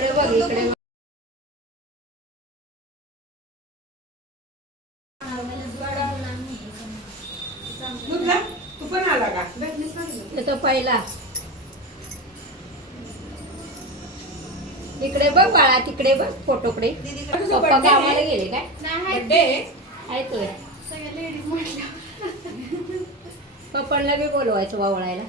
इकडे बघ इकडे तू पण आला का तो पहिला इकडे बघ बाळा तिकडे बघ फोटोकडे पप्पा गावाला गेले काय बर्थडे आहे तुझे पप्पांना बी बोलवायचं वावळायला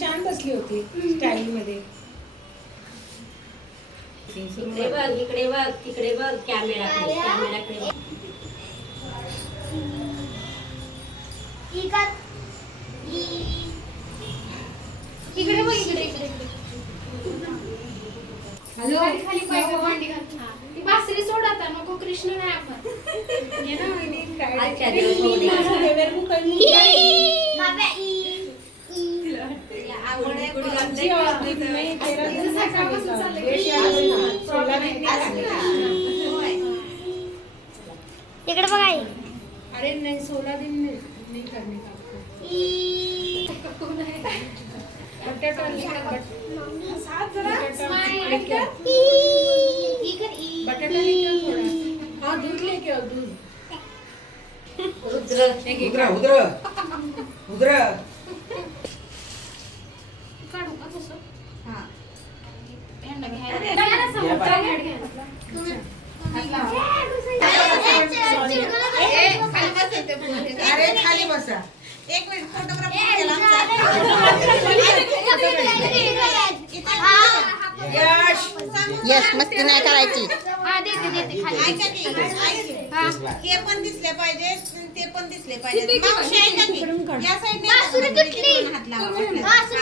छान बसली होती स्टाईल मध्ये इकडे बघ इकडे बघ तिकडे बघ कॅमेराकडे कॅमेराकडे इकडे बघ इकडे इकडे हॅलो खाली पाय भांडी घाल ती बासरी सोड आता नको कृष्ण नाही आपण ये ना आजच्या दिवस इकडे बघा अरे नहीं 16 दिन में नहीं करने का बटाटा थोड़ा हाँ दूध लेके आओ दूध रुद्र उधर उधर काढू का तसं हा अरे खाली बसा एक मिनिट फोटोग्राफर केला यश मस्ती नाही करायची हा देते देते खाली ऐका की हे पण दिसले पाहिजे ते पण दिसले पाहिजे मावशी ऐका की या साईडने हात लावा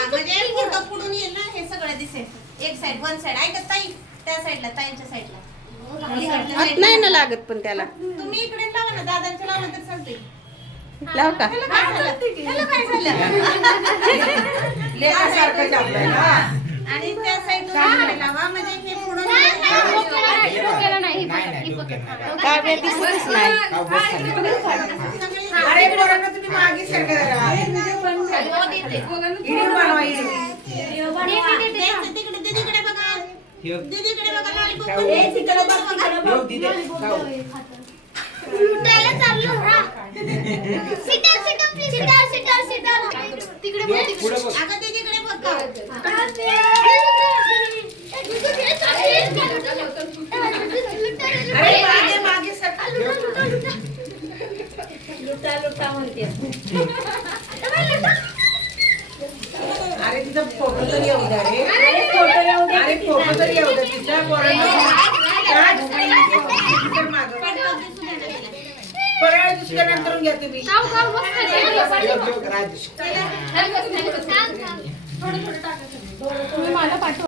म्हणजे फोटो पुढून येईल ना हे सगळं दिसेल एक साईड वन साईड ऐका ताई त्या साईडला ताईच्या साईडला हात नाही ना लागत पण त्याला तुम्ही इकडे लावा ना दादांच्या लावलं तर चालते लाव का त्याला काय झालं लेखासारखं टाकलंय ना आणि त्या साईडला लावा म्हणजे हे पुढून डोक्याला नाही काय वेळ दिसतच नाही अरे पोरांना तुम्ही मागे सरका जरा. इडीव बनवा इडीव. तिकडे दीदीकडे बघा दीदीकडे बघा लॉलीपॉप योग दिदे, खाऊ. तिकडे योग, पुढं बघ. अगं दीदीकडे बघा अरे मागे मागे सरका. लुटा लुटा म्हणते अरे तिचा फोटो तरी येऊ द्या रे. अरे फोटो येऊ दे अरे फोटो तरी येऊ द्या तिच्या परळ दुसऱ्यानंतर घ्या तुम्ही. योग, योग, राजेश. थोडं थोडं टाका तुम्ही मला पाठवा